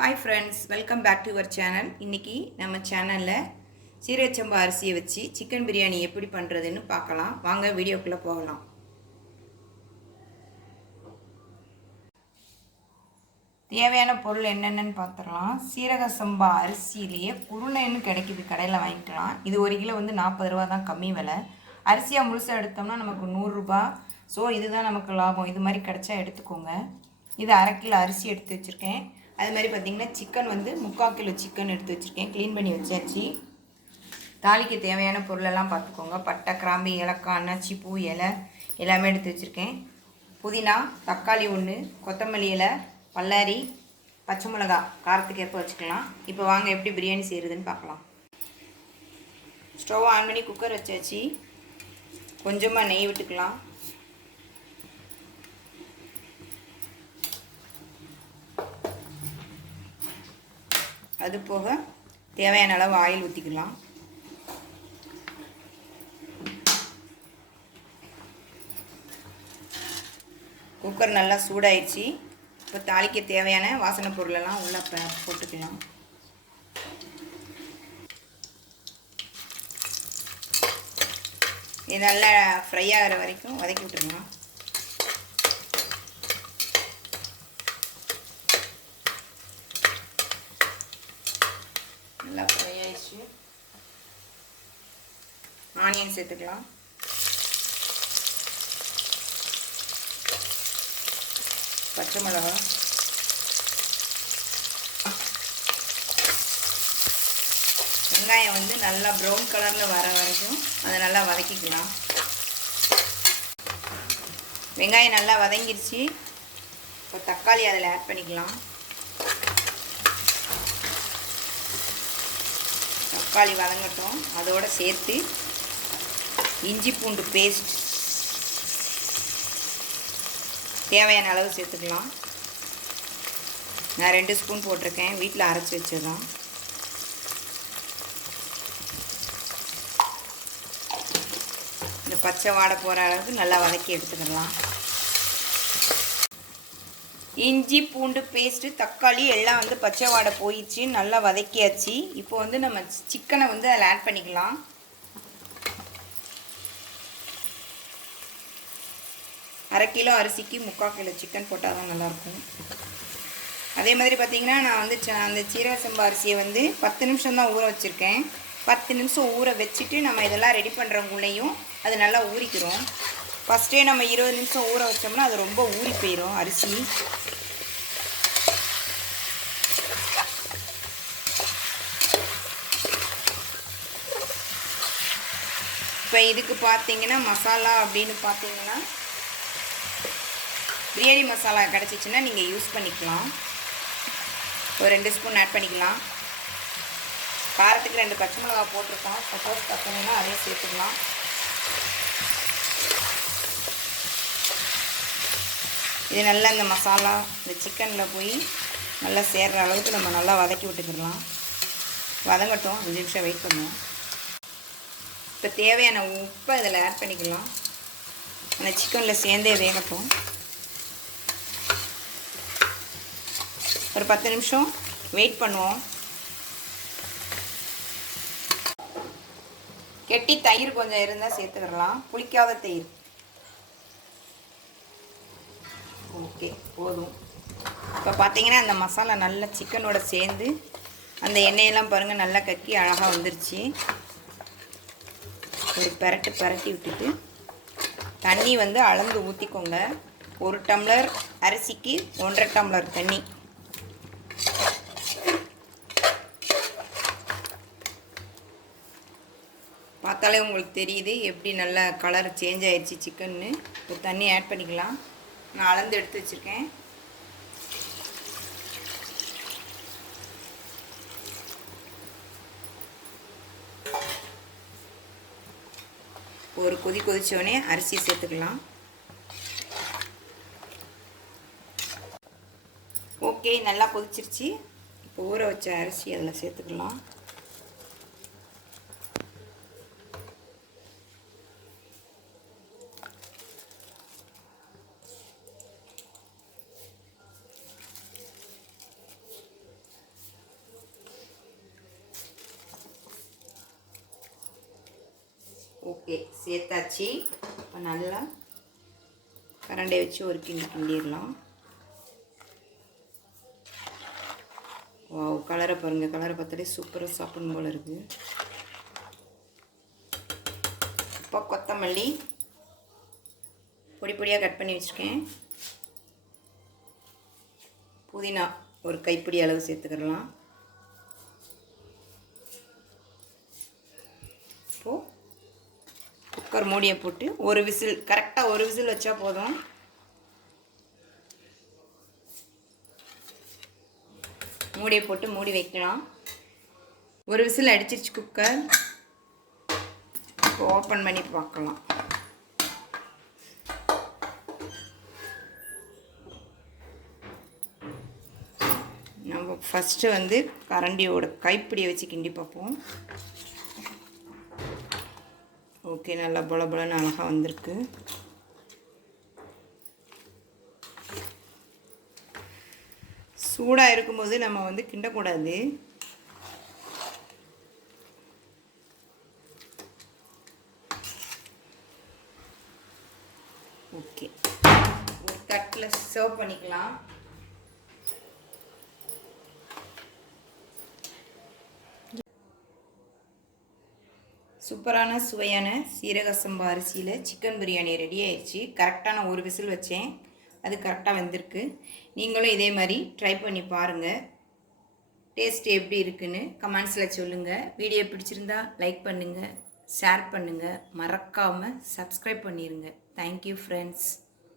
Hi friends, welcome back to our channel. இன்னைக்கு நம்ம சேனல்ல சீரக சம்பா அரிசியை வச்சு சிக்கன் பிரியாணி எப்படி பண்றதுன்னு பார்க்கலாம். வாங்க வீடியோக்குள்ள போகலாம். தேவையான பொருள் என்னென்னன்னு பார்த்துடலாம். சீரக சம்பா அரிசியிலேயே குருணைன்னு கிடைக்குது, கடையில் வாங்கிக்கலாம். இது 1 கிலோ வந்து 40 ரூபா தான், கம்மி விலை. அரிசியாக முழுசாக எடுத்தோம்னா நமக்கு 100 ரூபா. ஸோ இதுதான் நமக்கு லாபம். இது மாதிரி கிடைச்சா எடுத்துக்கோங்க. இது 1/2 கிலோ அரிசி எடுத்து வச்சுருக்கேன். அது மாதிரி பார்த்திங்கன்னா சிக்கன் வந்து 3/4 கிலோ சிக்கன் எடுத்து வச்சுருக்கேன். க்ளீன் பண்ணி வச்சாச்சு. தாளிக்கு தேவையான பொருளெல்லாம் பார்த்துக்கோங்க. பட்டை, கிராம்பு, ஏலக்காய், அன்னாச்சி பூ, இலை எல்லாமே எடுத்து வச்சுருக்கேன். புதினா, தக்காளி 1, கொத்தமல்லி இலை, பல்லாரி, பச்சை மிளகா காரத்துக்கு ஏற்ப வச்சுக்கலாம். இப்போ வாங்க எப்படி பிரியாணி செய்கிறதுன்னு பார்க்கலாம். ஸ்டவ் ஆன் பண்ணி குக்கர் வச்சாச்சு. கொஞ்சமாக நெய் விட்டுக்கலாம். அது போக தேவையான அளவு ஆயில் ஊற்றிக்கலாம். குக்கர் நல்லா சூடாயிடுச்சு. இப்போ தாளிக்க தேவையான வாசனை பொருளெல்லாம் உள்ளே போட்டுக்கலாம். இது நல்லா ஃப்ரை ஆகிற வரைக்கும் வதக்கி விட்டுருலாம். நல்லா ஃப்ரை ஆயிடுச்சு. ஆனியன் சேர்த்துக்கலாம். பச்சை மிளகா, வெங்காயம் வந்து நல்லா ப்ரௌன் கலரில் வர வரைக்கும் அதை நல்லா வதக்கிக்கலாம். வெங்காயம் நல்லா வதங்கிடுச்சு. இப்போ தக்காளி அதில் ஆட் பண்ணிக்கலாம். தக்காளி வதங்கட்டும். அதோடு சேர்த்து இஞ்சி பூண்டு பேஸ்ட் தேவையான அளவு சேர்த்துக்கலாம். நான் 2 ஸ்பூன் போட்டிருக்கேன், வீட்டில் அரைச்சி வச்சதுதான். இந்த பச்சை வாடை போகிற அளவுக்கு நல்லா வதக்கி எடுத்துக்கலாம். இஞ்சி பூண்டு பேஸ்ட்டு, தக்காளி எல்லாம் வந்து பச்சை வாடை போயிடுச்சு, நல்லா வதக்கியாச்சு. இப்போ வந்து நம்ம சிக்கனை வந்து அதில் ஆட் பண்ணிக்கலாம். அரை கிலோ அரிசிக்கு 3/4 கிலோ சிக்கன் போட்டால் தான் நல்லாயிருக்கும். அதே மாதிரி பார்த்திங்கன்னா நான் வந்து அந்த சீரக சம்பா அரிசியை வந்து 10 நிமிஷம் தான் ஊற வச்சுருக்கேன். 10 நிமிஷம் ஊற வச்சுட்டு நம்ம இதெல்லாம் ரெடி பண்ணுறவங்களையும் அது நல்லா ஊறிக்கிறோம். ஃபஸ்ட்டே நம்ம 20 நிமிஷம் ஊற வச்சோம்னா அது ரொம்ப ஊறி போயிடும் அரிசி. இப்போ இதுக்கு பார்த்திங்கன்னா மசாலா அப்படின்னு பார்த்திங்கன்னா பிரியாணி மசாலா கிடச்சிச்சின்னா நீங்கள் யூஸ் பண்ணிக்கலாம். ஒரு 2 ஸ்பூன் ஆட் பண்ணிக்கலாம். காரத்துக்கு 2 பச்சை மிளகா போட்டிருக்கோம். சப்போஸ் பார்த்தீங்கன்னா அதையும் சேர்த்துக்கலாம். இது நல்லா இந்த மசாலா இந்த சிக்கனில் போய் நல்லா சேர்கிற அளவுக்கு நம்ம நல்லா வதக்கி விட்டுக்கிடலாம். வதங்கட்டும், 5 நிமிஷம் வெயிட் பண்ணுவோம். இப்போ தேவையான உப்பை இதில் ஆட் பண்ணிக்கலாம். அந்த சிக்கனில் சேர்ந்தே வேகட்டும். ஒரு 10 நிமிஷம் வெயிட் பண்ணுவோம். கெட்டி தயிர் கொஞ்சம் இருந்தால் சேர்த்துக்கிடலாம், புளிக்காத தயிர். ஓகே, போதும். இப்போ பார்த்தீங்கன்னா அந்த மசாலா நல்லா சிக்கனோட சேர்ந்து அந்த எண்ணெயெல்லாம் பாருங்கள் நல்லா கக்கி அழகாக வந்துருச்சு. ஒரு பரட்டி விட்டுட்டு தண்ணி வந்து அளந்து ஊற்றிக்கோங்க. 1 டம்ளர் அரிசிக்கு 1.5 டம்ளர் தண்ணி. பார்த்தாலே உங்களுக்கு தெரியுது எப்படி நல்லா கலர் சேஞ்ச் ஆகிடுச்சு சிக்கன்னு. ஒரு தண்ணி ஆட் பண்ணிக்கலாம். நான் அளந்து எடுத்து வச்சுருக்கேன். ஒரு கொதி கொதிச்சோடனே அரிசி சேர்த்துக்கலாம். ஓகே, நல்லா கொதிச்சிருச்சு. இப்போ ஊற வச்ச அரிசி அதில் சேர்த்துக்கலாம். ஓகே, சேர்த்தாச்சு. இப்போ நல்லா கரண்டை வச்சு ஒரு கிண்டிடலாம். வாவ், கலரை பாருங்கள். கலரை பார்த்தாலே சூப்பராக சாப்பிடணும் போல் இருக்குது. இப்போ கொத்தமல்லி பொடி பொடியாக கட் பண்ணி வச்சுருக்கேன். புதினா ஒரு கைப்பிடி அளவு சேர்த்துக்கிடலாம். இப்போது குக்கர் மூடியை போட்டு ஒரு விசில், கரெக்டாக ஒரு விசில் வச்சா போதும். மூடியை போட்டு மூடி வைக்கலாம். ஒரு விசில் அடிச்சிருச்சு குக்கர். இப்போ ஓப்பன் பண்ணி பார்க்கலாம். நம்ம ஃபஸ்ட்டு வந்து கரண்டியோட கைப்பிடியை வச்சு கிண்டி பார்ப்போம். ஓகே, நல்லா பொல பொலன்னு அழகாக வந்திருக்கு. சூடாக இருக்கும்போது நம்ம வந்து கிண்டக்கூடாது. ஓகே, ஒரு தட்டில் சர்வ் பண்ணிக்கலாம். சூப்பரான சுவையான சீரக சம்பா அரிசியில் சிக்கன் பிரியாணி ரெடி ஆயிடுச்சு. கரெக்டான ஒரு விசில் வச்சேன், அது கரெக்டாக வந்திருக்கு. நீங்களும் இதே மாதிரி ட்ரை பண்ணி பாருங்கள். டேஸ்ட் எப்படி இருக்குன்னு கமெண்ட்ஸில் சொல்லுங்கள். வீடியோ பிடிச்சிருந்தா லைக் பண்ணுங்கள், ஷேர் பண்ணுங்கள், மறக்காமல் சப்ஸ்கிரைப் பண்ணிடுங்க. Thank you friends.